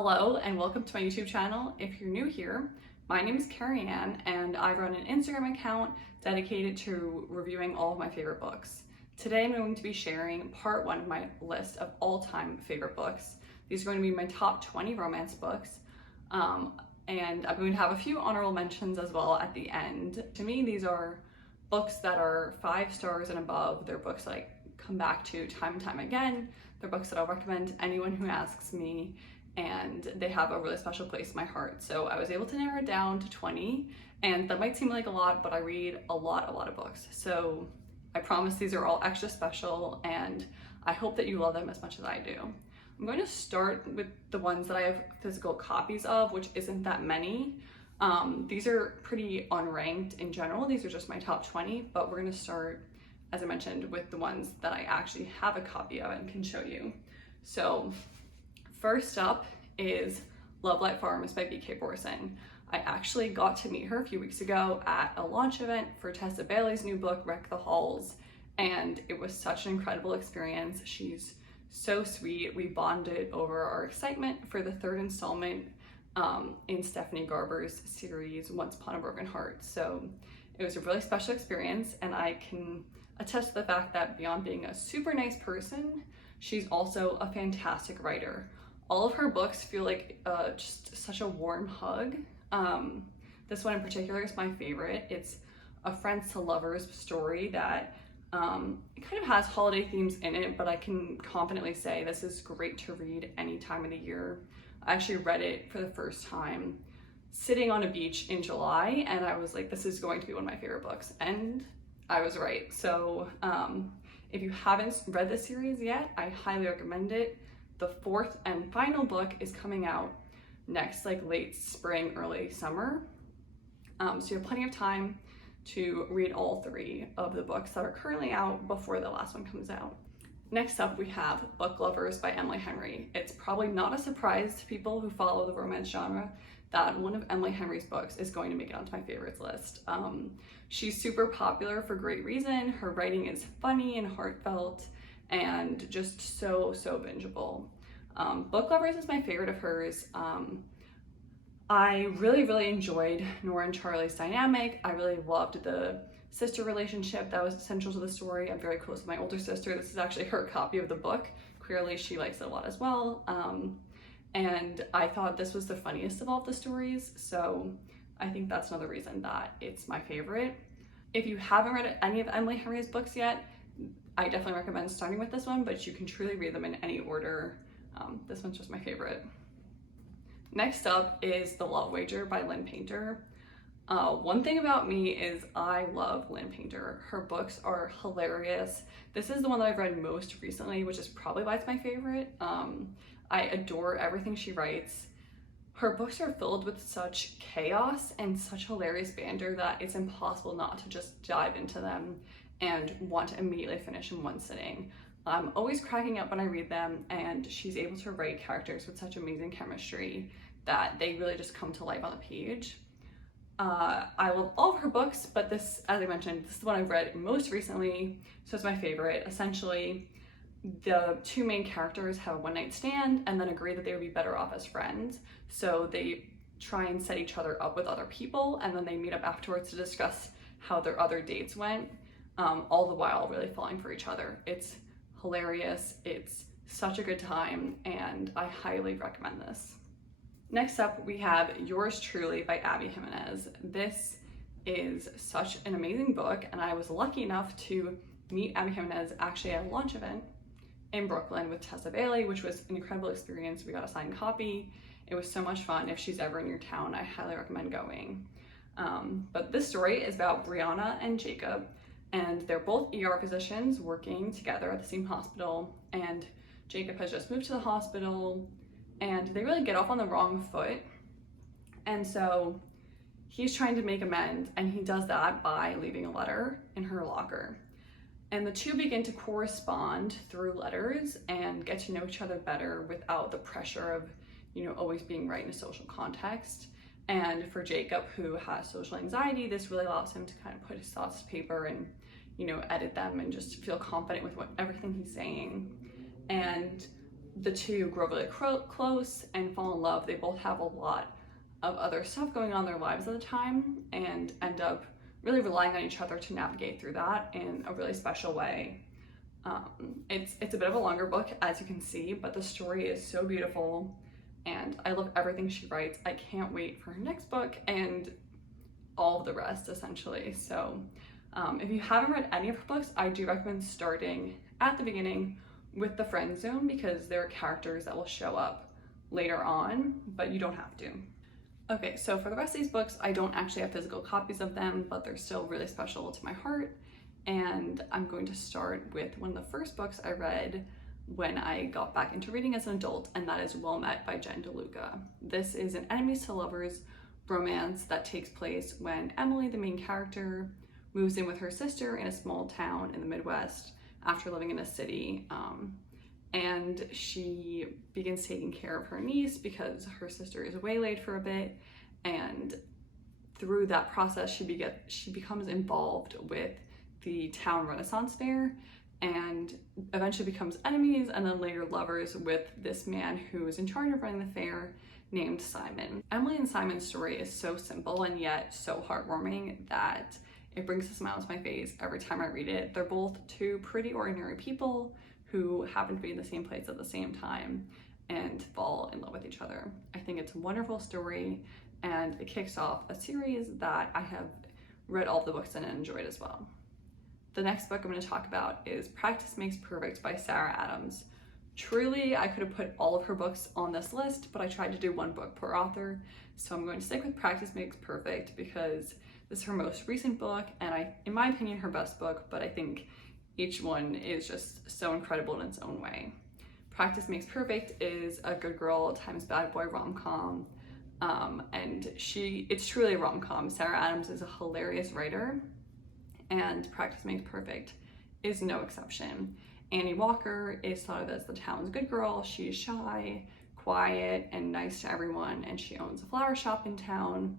Hello and welcome to my YouTube channel. If you're new here, my name is Carrie Ann and I run an Instagram account dedicated to reviewing all of my favorite books. Today I'm going to be sharing part one of my list of all-time favorite books. These are going to be my top 20 romance books. And I'm going to have a few honorable mentions as well at the end. To me, these are books that are 5 stars and above. They're books that I come back to time and time again. They're books that I'll recommend to anyone who asks me, and they have a really special place in my heart. So I was able to narrow it down to 20, and that might seem like a lot, but I read a lot of books. So I promise these are all extra special, and I hope that you love them as much as I do. I'm going to start with the ones that I have physical copies of, which isn't that many. These are pretty unranked in general. These are just my top 20, but we're going to start, as I mentioned, with the ones that I actually have a copy of and can show you. So first up is Love Light Farms by B.K. Borson. I actually got to meet her a few weeks ago at a launch event for Tessa Bailey's new book, Wreck the Halls, and it was such an incredible experience. She's so sweet. We bonded over our excitement for the third installment in Stephanie Garber's series, Once Upon a Broken Heart. So it was a really special experience, and I can attest to the fact that beyond being a super nice person, she's also a fantastic writer. All of her books feel like just such a warm hug. This one in particular is my favorite. It's a friends to lovers story that it kind of has holiday themes in it, but I can confidently say this is great to read any time of the year. I actually read it for the first time sitting on a beach in July, and I was like, this is going to be one of my favorite books, and I was right. So if you haven't read this series yet, I highly recommend it. The 4th and final book is coming out next, like late spring, early summer. So you have plenty of time to read all 3 of the books that are currently out before the last one comes out. Next up, we have Book Lovers by Emily Henry. It's probably not a surprise to people who follow the romance genre that one of Emily Henry's books is going to make it onto my favorites list. She's super popular for great reason. Her writing is funny and heartfelt and just so bingeable. Book Lovers is my favorite of hers. I really enjoyed Nora and Charlie's dynamic. I really loved the sister relationship that was essential to the story. I'm very close with my older sister. This is actually her copy of the book. Clearly she likes it a lot as well. And I thought this was the funniest of all the stories, so I think that's another reason that it's my favorite. If you haven't read any of Emily Henry's books yet, I definitely recommend starting with this one, but you can truly read them in any order. This one's just my favorite. Next up is The Love Wager by Lynn Painter. One thing about me is I love Lynn Painter. Her books are hilarious. This is the one that I've read most recently, which is probably why it's my favorite. I adore everything she writes. Her books are filled with such chaos and such hilarious banter that it's impossible not to just dive into them and want to immediately finish in one sitting. I'm always cracking up when I read them, and she's able to write characters with such amazing chemistry that they really just come to life on the page. I love all of her books, but this, as I mentioned, this is the one I've read most recently, so it's my favorite. Essentially, the 2 main characters have a one-night stand and then agree that they would be better off as friends. So they try and set each other up with other people, and then they meet up afterwards to discuss how their other dates went, all the while really falling for each other. It's hilarious, it's such a good time, and I highly recommend this. Next up, we have Yours Truly by Abby Jimenez. This is such an amazing book, and I was lucky enough to meet Abby Jimenez actually at a launch event in Brooklyn with Tessa Bailey, which was an incredible experience. We got a signed copy. It was so much fun. If she's ever in your town, I highly recommend going. But this story is about Brianna and Jacob, and they're both ER physicians working together at the same hospital, and Jacob has just moved to the hospital, and they really get off on the wrong foot. And so he's trying to make amends, and he does that by leaving a letter in her locker. And the two begin to correspond through letters and get to know each other better without the pressure of, always being right in a social context. And for Jacob, who has social anxiety, this really allows him to kind of put his thoughts to paper and, edit them and just feel confident with everything he's saying. And the two grow really close and fall in love. They both have a lot of other stuff going on in their lives at the time and end up really relying on each other to navigate through that in a really special way. It's a bit of a longer book, as you can see, but the story is so beautiful and I love everything she writes. I can't wait for her next book and all of the rest, essentially. So if you haven't read any of her books, I do recommend starting at the beginning with the friend zone, because there are characters that will show up later on, but you don't have to. Okay, so for the rest of these books, I don't actually have physical copies of them, but they're still really special to my heart. And I'm going to start with one of the first books I read when I got back into reading as an adult, and that is Well Met by Jen DeLuca. This is an enemies to lovers romance that takes place when Emily, the main character, moves in with her sister in a small town in the Midwest after living in a city. And she begins taking care of her niece because her sister is waylaid for a bit, and through that process she becomes involved with the town Renaissance fair and eventually becomes enemies and then later lovers with this man who is in charge of running the fair named Simon. Emily and Simon's story is so simple and yet so heartwarming that it brings a smile to my face every time I read it. They're both two pretty ordinary people who happen to be in the same place at the same time and fall in love with each other. I think it's a wonderful story, and it kicks off a series that I have read all the books in and enjoyed as well. The next book I'm going to talk about is Practice Makes Perfect by Sarah Adams. Truly, I could have put all of her books on this list, but I tried to do one book per author, so I'm going to stick with Practice Makes Perfect because this is her most recent book, and in my opinion, her best book, but I think each one is just so incredible in its own way. Practice Makes Perfect is a good girl times bad boy rom-com, and it's truly a rom-com. Sarah Adams is a hilarious writer, and Practice Makes Perfect is no exception. Annie Walker is thought of as the town's good girl. She's shy, quiet, and nice to everyone, and she owns a flower shop in town.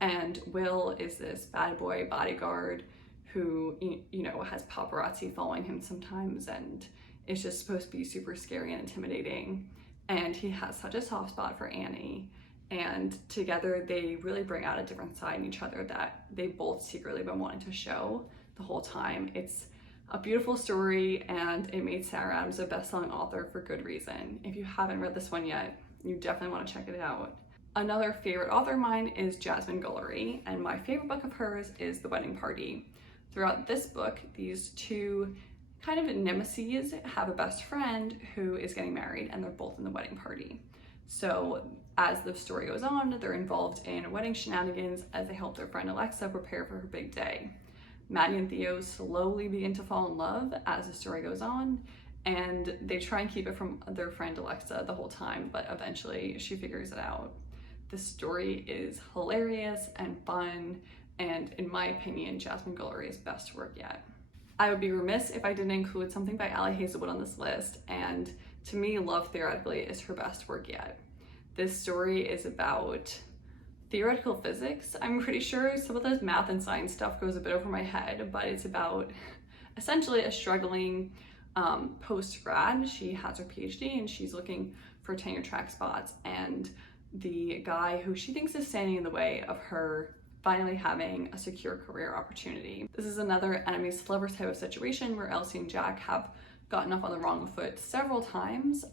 And Will is this bad boy bodyguard who, you know, has paparazzi following him sometimes and is just supposed to be super scary and intimidating. And he has such a soft spot for Annie. And together they really bring out a different side in each other that they both secretly been wanting to show the whole time. It's a beautiful story, and it made Sarah Adams a best-selling author for good reason. If you haven't read this one yet, you definitely want to check it out. Another favorite author of mine is Jasmine Guillory, and my favorite book of hers is The Wedding Party. Throughout this book, these two kind of nemesis have a best friend who is getting married, and they're both in the wedding party. So as the story goes on, they're involved in wedding shenanigans as they help their friend Alexa prepare for her big day. Maddie and Theo slowly begin to fall in love as the story goes on, and they try and keep it from their friend Alexa the whole time, but eventually she figures it out. The story is hilarious and fun, and in my opinion, Jasmine Guillory's best work yet. I would be remiss if I didn't include something by Ali Hazelwood on this list, and to me, Love Theoretically is her best work yet. This story is about theoretical physics. I'm pretty sure some of the math and science stuff goes a bit over my head, but it's about essentially a struggling post-grad. She has her PhD and she's looking for tenure track spots, and the guy who she thinks is standing in the way of her finally having a secure career opportunity. This is another enemies to lovers type of situation where Elsie and Jack have gotten off on the wrong foot several times,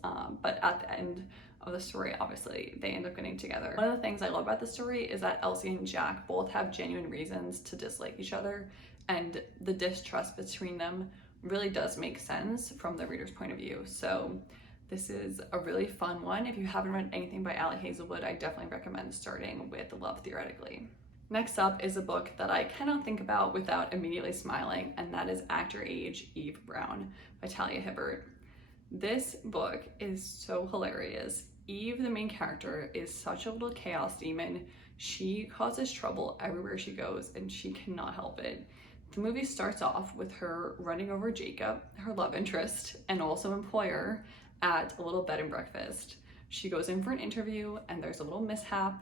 but at the end of the story, obviously, they end up getting together. One of the things I love about the story is that Elsie and Jack both have genuine reasons to dislike each other, and the distrust between them really does make sense from the reader's point of view. So this is a really fun one. If you haven't read anything by Ali Hazelwood, I definitely recommend starting with Love Theoretically. Next up is a book that I cannot think about without immediately smiling, and that is Act Your Age, Eve Brown by Talia Hibbert. This book is so hilarious. Eve, the main character, is such a little chaos demon. She causes trouble everywhere she goes, and she cannot help it. The movie starts off with her running over Jacob, her love interest, and also employer, at a little bed and breakfast. She goes in for an interview, and there's a little mishap,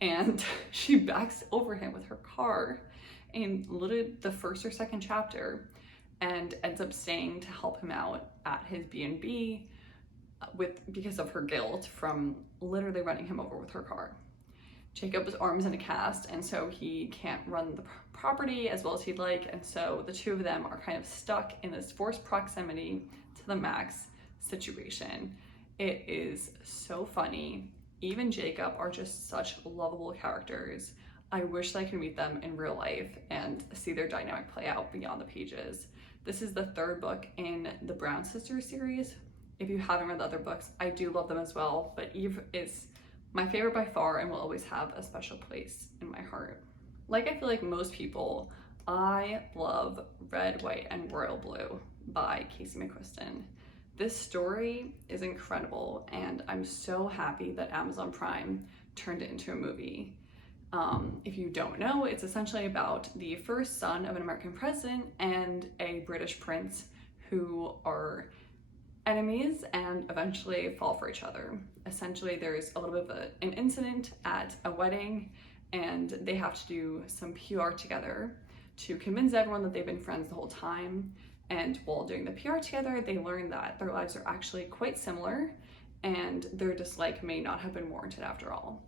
and she backs over him with her car in literally the first or second chapter, and ends up staying to help him out at his B&B, because of her guilt from literally running him over with her car. Jacob's arm is in a cast, and so he can't run the property as well as he'd like, and so the two of them are kind of stuck in this forced proximity to the Max situation. It is so funny. Eve and Jacob are just such lovable characters. I wish that I could meet them in real life and see their dynamic play out beyond the pages. This is the third book in the Brown Sisters series. If you haven't read the other books, I do love them as well, but Eve is my favorite by far and will always have a special place in my heart. Like I feel like most people, I love Red, White, and Royal Blue by Casey McQuiston. This story is incredible, and I'm so happy that Amazon Prime turned it into a movie. If you don't know, it's essentially about the first son of an American president and a British prince who are enemies and eventually fall for each other. Essentially, there's a little bit of an incident at a wedding, and they have to do some PR together to convince everyone that they've been friends the whole time. And while doing the PR together, they learn that their lives are actually quite similar, and their dislike may not have been warranted after all.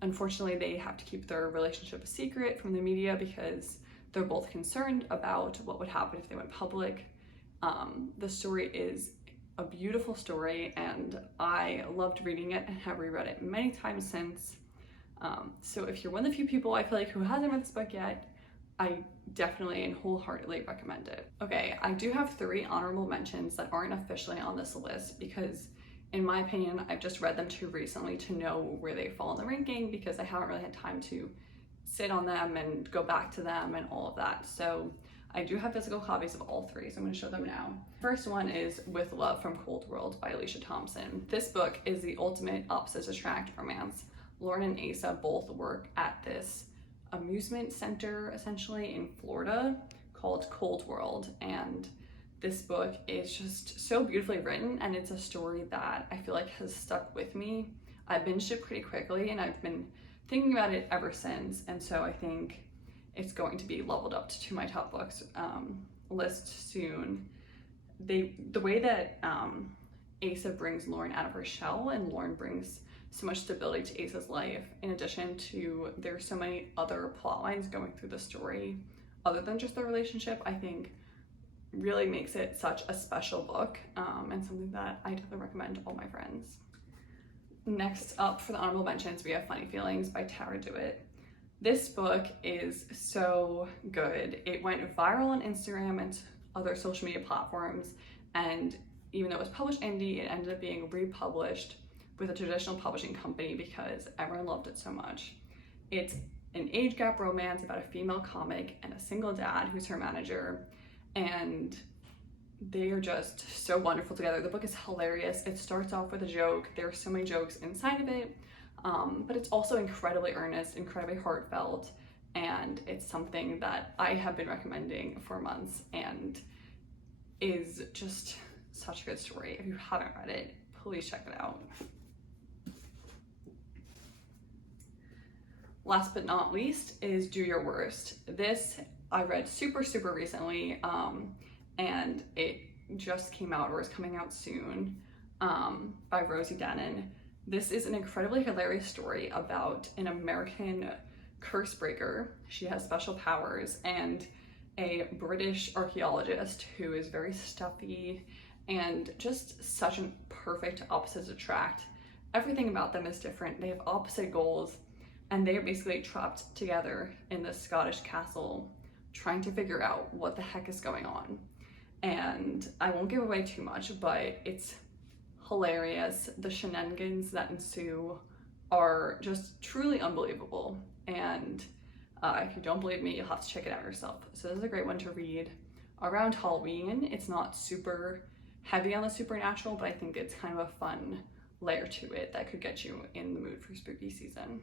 Unfortunately, they have to keep their relationship a secret from the media because they're both concerned about what would happen if they went public. The story is a beautiful story, and I loved reading it and have reread it many times since. So if you're one of the few people I feel like who hasn't read this book yet, I definitely and wholeheartedly recommend it. Okay, I do have 3 honorable mentions that aren't officially on this list because, in my opinion, I've just read them too recently to know where they fall in the ranking because I haven't really had time to sit on them and go back to them and all of that. So I do have physical copies of all 3, so I'm going to show them now. First one is With Love from Cold World by Alicia Thompson. This book is the ultimate opposites attract romance. Lauren and Asa both work at this amusement center essentially in Florida called Cold World, and this book is just so beautifully written, and it's a story that I feel like has stuck with me. I binged it pretty quickly and I've been thinking about it ever since, and so I think it's going to be leveled up to my top books list soon. The way that Asa brings Lauren out of her shell, and Lauren brings so much stability to Asa's life, in addition to there's so many other plot lines going through the story other than just their relationship, I think really makes it such a special book, and something that I definitely recommend to all my friends. Next up for the honorable mentions, we have Funny Feelings by Tara DeWitt. This book is so good. It went viral on Instagram and other social media platforms, and even though it was published indie, it ended up being republished with a traditional publishing company because everyone loved it so much. It's an age gap romance about a female comic and a single dad who's her manager, and they are just so wonderful together. The book is hilarious. It starts off with a joke. There are so many jokes inside of it, but it's also incredibly earnest, incredibly heartfelt, and it's something that I have been recommending for months and is just such a good story. If you haven't read it, please check it out. Last but not least is Do Your Worst. This I read super recently, and it just came out or is coming out soon, by Rosie Danan. This is an incredibly hilarious story about an American curse breaker. She has special powers, and a British archaeologist who is very stuffy and just such a perfect opposites attract. Everything about them is different. They have opposite goals, and they are basically trapped together in this Scottish castle trying to figure out what the heck is going on. And I won't give away too much, but it's hilarious. The shenanigans that ensue are just truly unbelievable, and if you don't believe me, you'll have to check it out yourself. So this is a great one to read around Halloween. It's not super heavy on the supernatural, but I think it's kind of a fun layer to it that could get you in the mood for spooky season.